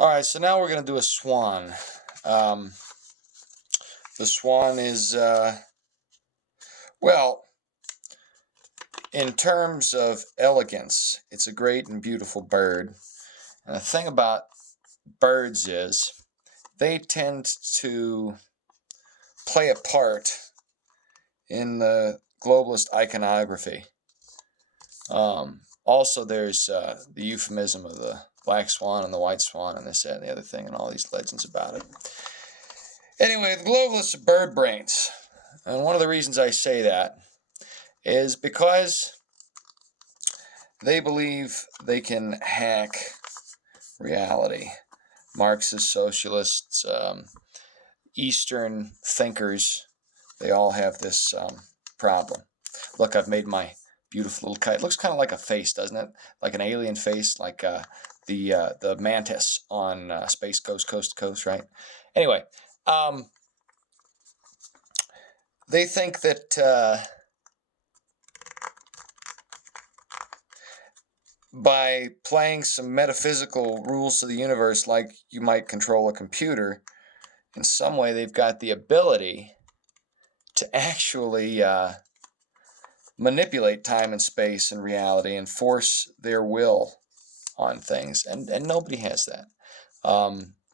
All right, so now we're going to do a swan. Um, the swan is, well, in terms of elegance, it's a great and beautiful bird. And the thing about birds is they tend to play a part in the globalist iconography. Also, there's the euphemism of the black swan and the white swan and this, that, and the other thing, and all these legends about it. Anyway, the globalists are bird brains. And one of the reasons I say that is because they believe they can hack reality. Marxists, socialists, Eastern thinkers, they all have this problem. Look, I've made my beautiful little kite. It looks kind of like a face, doesn't it? Like an alien face, like the mantis on Space Ghost Coast to Coast, right? Anyway, they think that by playing some metaphysical rules to the universe, like you might control a computer, in some way they've got the ability to actually manipulate time and space and reality and force their will on things. And nobody has that.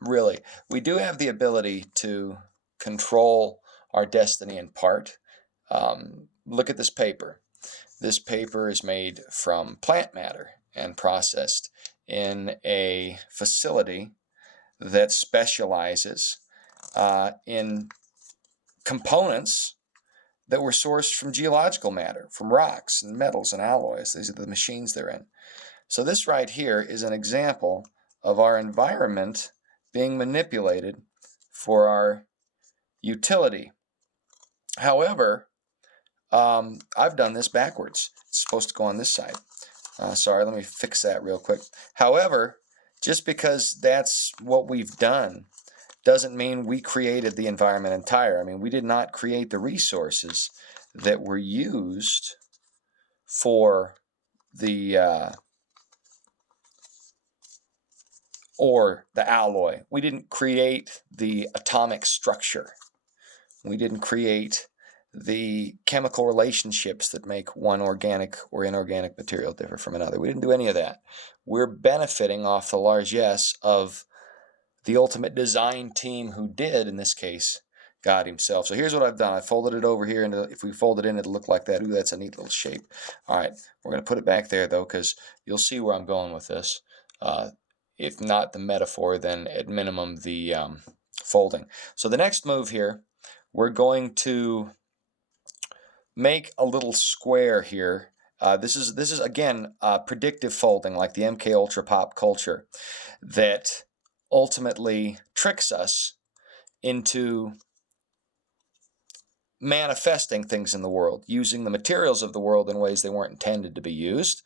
Really. We do have the ability to control our destiny in part. Look at this paper. This paper is made from plant matter and processed in a facility that specializes in components that were sourced from geological matter, from rocks and metals and alloys. These are the machines they're in. So this right here is an example of our environment being manipulated for our utility. However, I've done this backwards. It's supposed to go on this side. Sorry, let me fix that real quick. However, just because that's what we've done doesn't mean we created the environment entire. I mean, we did not create the resources that were used for the or the alloy. We didn't create the atomic structure. We didn't create the chemical relationships that make one organic or inorganic material differ from another. We didn't do any of that. We're benefiting off the largesse of the ultimate design team who did, in this case, God himself. So here's what I've done. I folded it over here, and if we fold it in, it'll look like that. Ooh, that's a neat little shape. All right, we're going to put it back there, though, because you'll see where I'm going with this. If not the metaphor, then at minimum the folding. So the next move here, we're going to make a little square here. This is again predictive folding, like the MK Ultra pop culture, that ultimately tricks us into manifesting things in the world, using the materials of the world in ways they weren't intended to be used,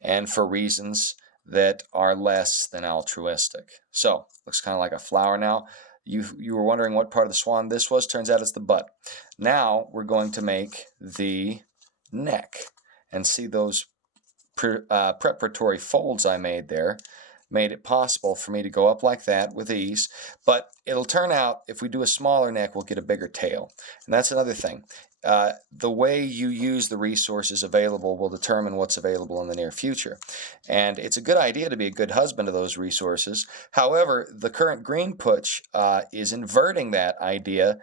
and for reasons that are less than altruistic. So, looks kind of like a flower now. You were wondering what part of the swan this was. Turns out it's the butt. Now we're going to make the neck, and see those preparatory folds I made there made it possible for me to go up like that with ease. But it'll turn out, if we do a smaller neck, we'll get a bigger tail. And that's another thing. The way you use the resources available will determine what's available in the near future. And it's a good idea to be a good husband of those resources. However, the current green putsch is inverting that idea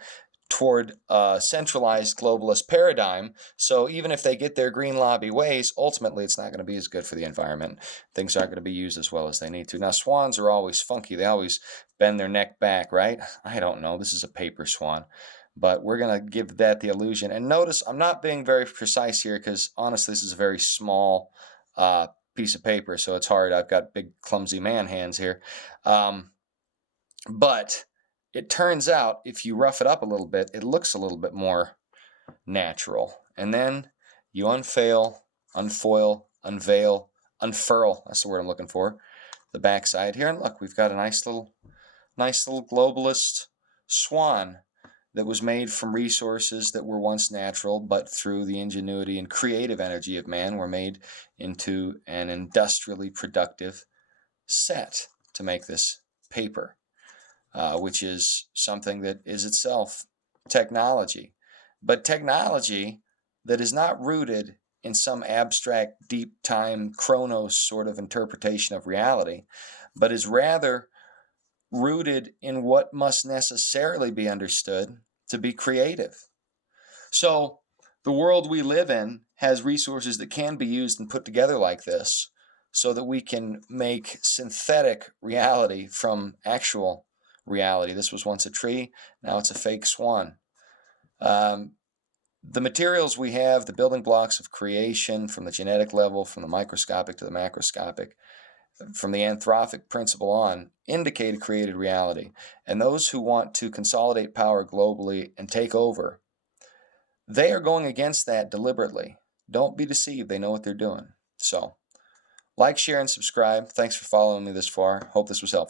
toward a centralized globalist paradigm. So even if they get their green lobby ways, ultimately it's not going to be as good for the environment. Things aren't going to be used as well as they need to. Now, swans are always funky. They always bend their neck back, right? I don't know. This is a paper swan. But we're going to give that the illusion. And notice I'm not being very precise here because, honestly, this is a very small piece of paper, so it's hard. I've got big, clumsy man hands here. But it turns out if you rough it up a little bit, it looks a little bit more natural. And then you unfoil, unveil, unfurl. That's the word I'm looking for. The backside here, and look, we've got a nice little globalist swan that was made from resources that were once natural, but through the ingenuity and creative energy of man were made into an industrially productive set to make this paper, which is something that is itself technology. But technology that is not rooted in some abstract, deep time, chronos sort of interpretation of reality, but is rather rooted in what must necessarily be understood to be creative. So the world we live in has resources that can be used and put together like this so that we can make synthetic reality from actual reality. This was once a tree, now it's a fake swan. The materials we have, the building blocks of creation from the genetic level, from the microscopic to the macroscopic, from the anthropic principle on, indicate a created reality. And those who want to consolidate power globally and take over, they are going against that deliberately. Don't be deceived. They know what they're doing. So, like, share, and subscribe. Thanks for following me this far. Hope this was helpful.